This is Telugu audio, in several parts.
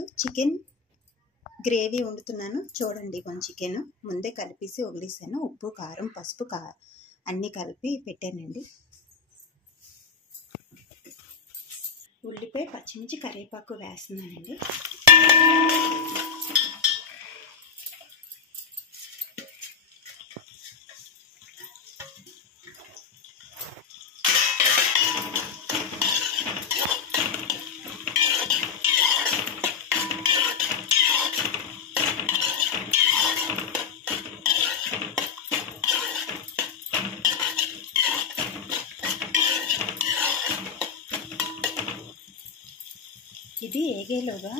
టు చికెన్ గ్రేవీ వండుతున్నాను చూడండి. కొంచెం చికెన్ ముందే కలిపేసి వదిలేసాను. ఉప్పు కారం పసుపు అన్నీ కలిపి పెట్టానండి. ఉల్లిపాయ పచ్చిమిర్చి కరివేపాకు వేస్తున్నానండి. ఇది ఏగేలోగా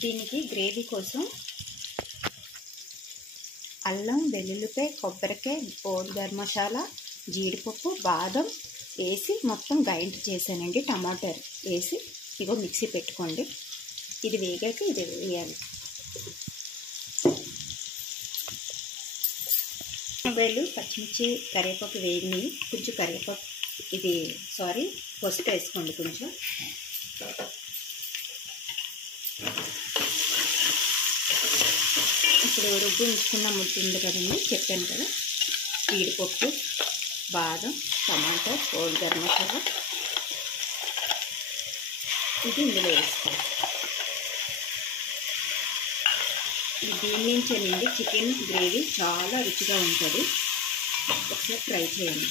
దీనికి గ్రేవీ కోసం అల్లం వెల్లుల్లిపాయ కొబ్బరికాయ గరం మసాలా జీడిపప్పు బాదం వేసి మొత్తం గ్రైండ్ చేశానండి. టమాటా వేసి ఇగో మిక్సీ పెట్టుకోండి. ఇది వేగాక ఇది వేయాలి. ఉల్లిపాయలు పచ్చిమిర్చి కరివేపాకు వేగి కొంచెం కరివేపాకు పసుపు వేసుకోండి. కొంచెం ఇప్పుడు రుబ్బు ఉంచుకున్న ముద్ద ఉంది కదండి, చెప్పాను కదా. జీడిపప్పు బాదం టమాటా గరం మసాలా ఇది ఇందులో వేసుకోండి. దీని నుంచేనండి చికెన్ గ్రేవీ చాలా రుచిగా ఉంటుంది. ఒకసారి ట్రై చేయండి.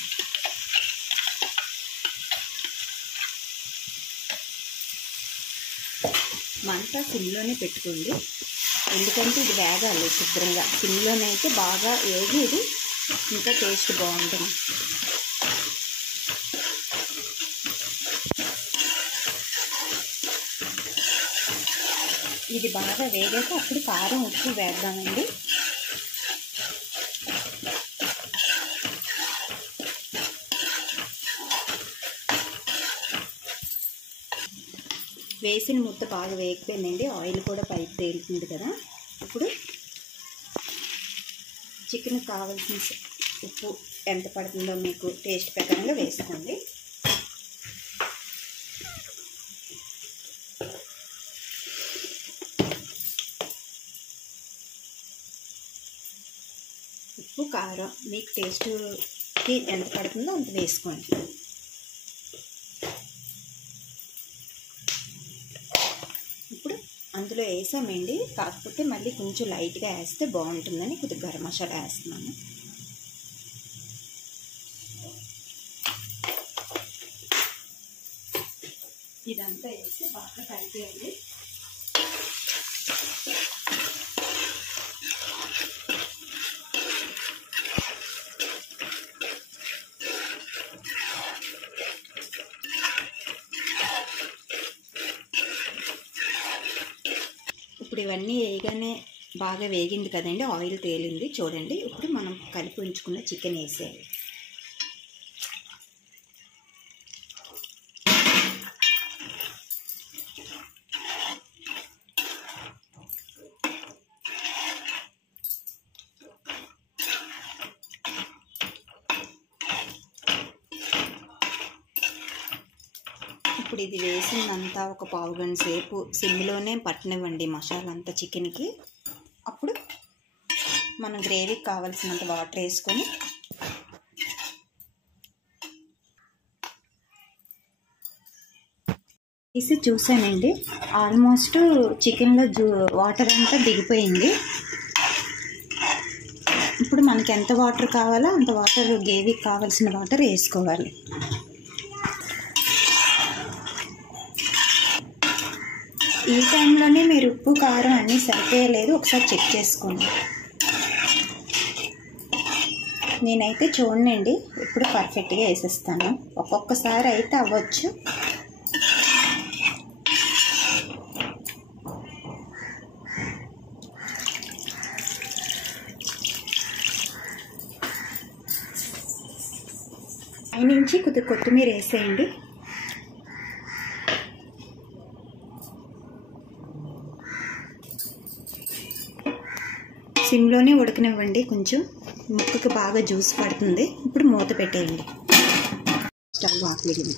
మంట సిమ్లోనే పెట్టుకోండి, ఎందుకంటే ఇది వేగాలి శుభ్రంగా. సిమ్లోనే అయితే బాగా వేగి ఇది ఇంకా టేస్ట్ బాగుంటుంది. ఇది బాగా వేగాక అప్పుడు కారం ఉప్పు వేద్దామండి. వేసిన ముద్ద బాగా వేగిపోయిందండి. ఆయిల్ కూడా పైకి తేలుతుంది కదా. ఇప్పుడు చికెన్ కావాల్సిన ఉప్పు ఎంత పడుతుందో మీకు టేస్ట్ ప్రకారంగా వేసుకోండి. ఉప్పు కారం మీకు టేస్ట్కి ఎంత పడుతుందో అంత వేసుకోండి. ఇప్పుడు అందులో వేసామండి, కాకపోతే మళ్ళీ కొంచెం లైట్గా వేస్తే బాగుంటుందని కొద్దిగా గరం మసాలా వేస్తున్నాను. ఇదంతా వేసి బాగా కలిపేయండి. ఇప్పుడు ఇవన్నీ వేయగానే బాగా వేగింది కదండి, ఆయిల్ తేలింది చూడండి. ఇప్పుడు మనం కలిపి ఉంచుకున్న చికెన్ వేసేయాలి. ఇప్పుడు ఇది వేసిందంతా ఒక పావు గంట సేపు సిమ్లోనే పట్టనివ్వండి మసాలా అంతా చికెన్కి. అప్పుడు మనం గ్రేవీకి కావాల్సినంత వాటర్ వేసుకొని తీసి చూసానండి, ఆల్మోస్ట్ చికెన్లో వాటర్ అంతా దిగిపోయింది. ఇప్పుడు మనకి ఎంత వాటర్ కావాలో అంత వాటర్, గ్రేవీకి కావాల్సిన వాటర్ వేసుకోవాలి. ఈ టైంలోనే మీరు ఉప్పు కారం అన్నీ సరిపోయలేదు ఒకసారి చెక్ చేసుకోండి. నేనైతే చూడండి ఇప్పుడు పర్ఫెక్ట్గా వేసేస్తాను. ఒక్కొక్కసారి అయితే అవ్వచ్చు. పైనుంచి కొద్దిగా కొత్తిమీర వేసేయండి. సిమ్లోనే ఉడకనివ్వండి, కొంచెం ముక్కకి బాగా జ్యూస్ పడుతుంది. ఇప్పుడు మూత పెట్టేయండి. స్టవ్ ఆఫ్ చేయండి.